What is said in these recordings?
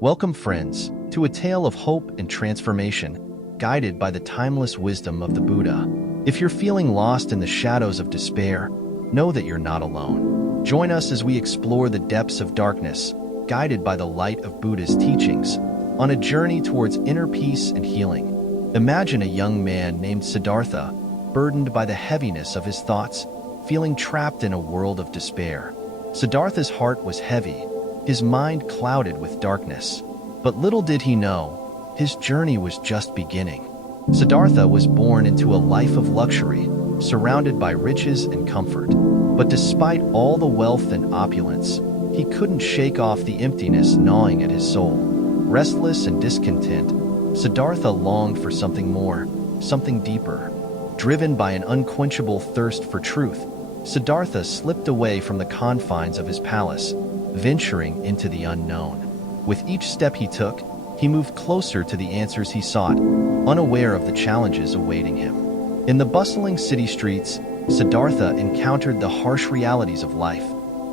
Welcome, friends, to a tale of hope and transformation, guided by the timeless wisdom of the Buddha. If you're feeling lost in the shadows of despair, know that you're not alone. Join us as we explore the depths of darkness, guided by the light of Buddha's teachings, on a journey towards inner peace and healing. Imagine a young man named Siddhartha, burdened by the heaviness of his thoughts, feeling trapped in a world of despair. Siddhartha's heart was heavy, his mind clouded with darkness. But little did he know, his journey was just beginning. Siddhartha was born into a life of luxury, surrounded by riches and comfort. But despite all the wealth and opulence, he couldn't shake off the emptiness gnawing at his soul. Restless and discontent, Siddhartha longed for something more, something deeper. Driven by an unquenchable thirst for truth, Siddhartha slipped away from the confines of his palace, venturing into the unknown. With each step he took, he moved closer to the answers he sought, unaware of the challenges awaiting him. In the bustling city streets, Siddhartha encountered the harsh realities of life: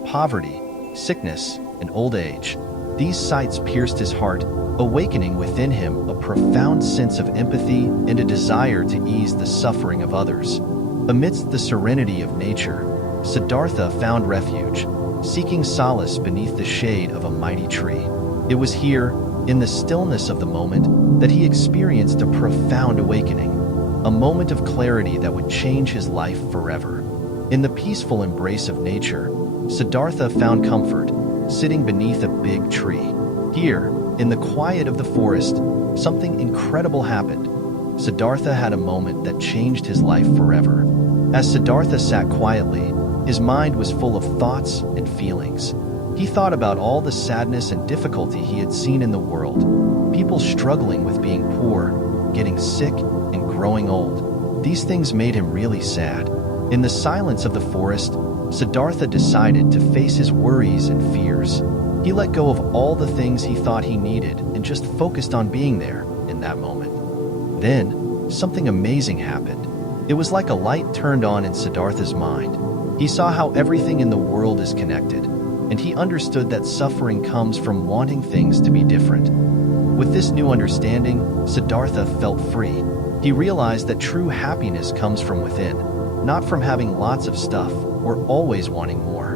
poverty, sickness, and old age. These sights pierced his heart, awakening within him a profound sense of empathy and a desire to ease the suffering of others. Amidst the serenity of nature, Siddhartha found refuge, seeking solace beneath the shade of a mighty tree. It was here, in the stillness of the moment, that he experienced a profound awakening, a moment of clarity that would change his life forever. In the peaceful embrace of nature, Siddhartha found comfort, sitting beneath a big tree. Here, in the quiet of the forest, something incredible happened. Siddhartha had a moment that changed his life forever. As Siddhartha sat quietly, his mind was full of thoughts and feelings. He thought about all the sadness and difficulty he had seen in the world. People struggling with being poor, getting sick, and growing old. These things made him really sad. In the silence of the forest, Siddhartha decided to face his worries and fears. He let go of all the things he thought he needed and just focused on being there in that moment. Then, something amazing happened. It was like a light turned on in Siddhartha's mind. He saw how everything in the world is connected, and he understood that suffering comes from wanting things to be different. With this new understanding, Siddhartha felt free. He realized that true happiness comes from within, not from having lots of stuff or always wanting more.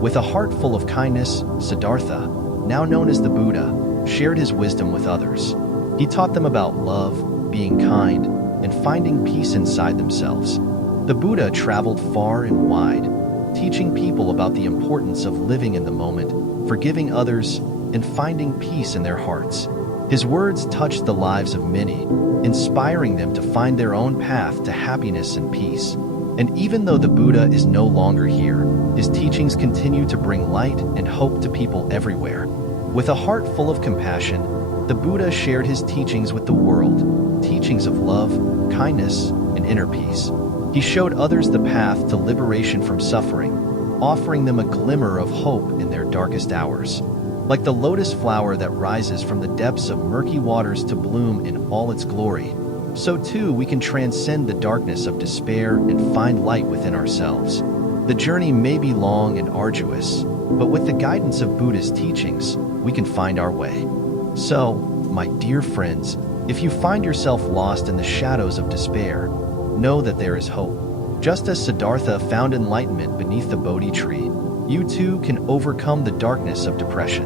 With a heart full of kindness, Siddhartha, now known as the Buddha, shared his wisdom with others. He taught them about love, being kind, and finding peace inside themselves. The Buddha traveled far and wide, teaching people about the importance of living in the moment, forgiving others, and finding peace in their hearts. His words touched the lives of many, inspiring them to find their own path to happiness and peace. And even though the Buddha is no longer here, his teachings continue to bring light and hope to people everywhere. With a heart full of compassion, the Buddha shared his teachings with the world, teachings of love, kindness, and inner peace. He showed others the path to liberation from suffering, offering them a glimmer of hope in their darkest hours. Like the lotus flower that rises from the depths of murky waters to bloom in all its glory, so too we can transcend the darkness of despair and find light within ourselves. The journey may be long and arduous, but with the guidance of Buddha's teachings, we can find our way. So, my dear friends, if you find yourself lost in the shadows of despair, know that there is hope. Just as Siddhartha found enlightenment beneath the Bodhi tree, you too can overcome the darkness of depression.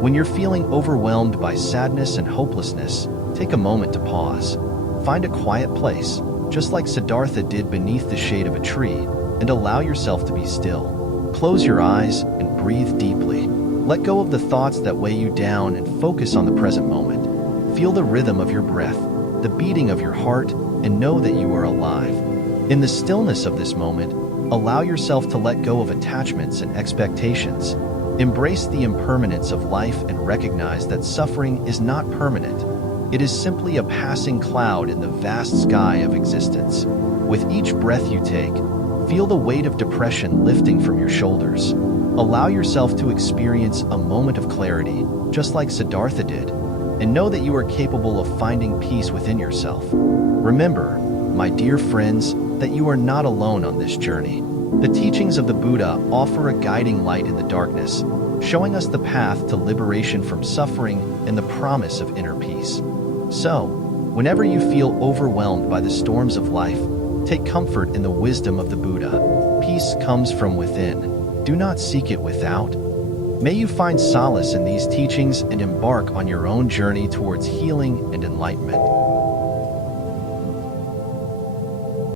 When you're feeling overwhelmed by sadness and hopelessness, take a moment to pause. Find a quiet place, just like Siddhartha did beneath the shade of a tree, and allow yourself to be still. Close your eyes and breathe deeply. Let go of the thoughts that weigh you down and focus on the present moment. Feel the rhythm of your breath, the beating of your heart, and know that you are alive. In the stillness of this moment, allow yourself to let go of attachments and expectations. Embrace the impermanence of life and recognize that suffering is not permanent. It is simply a passing cloud in the vast sky of existence. With each breath you take, feel the weight of depression lifting from your shoulders. Allow yourself to experience a moment of clarity, just like Siddhartha did, and know that you are capable of finding peace within yourself. Remember, my dear friends, that you are not alone on this journey. The teachings of the Buddha offer a guiding light in the darkness, showing us the path to liberation from suffering and the promise of inner peace. So, whenever you feel overwhelmed by the storms of life, take comfort in the wisdom of the Buddha. Peace comes from within. Do not seek it without. May you find solace in these teachings and embark on your own journey towards healing and enlightenment.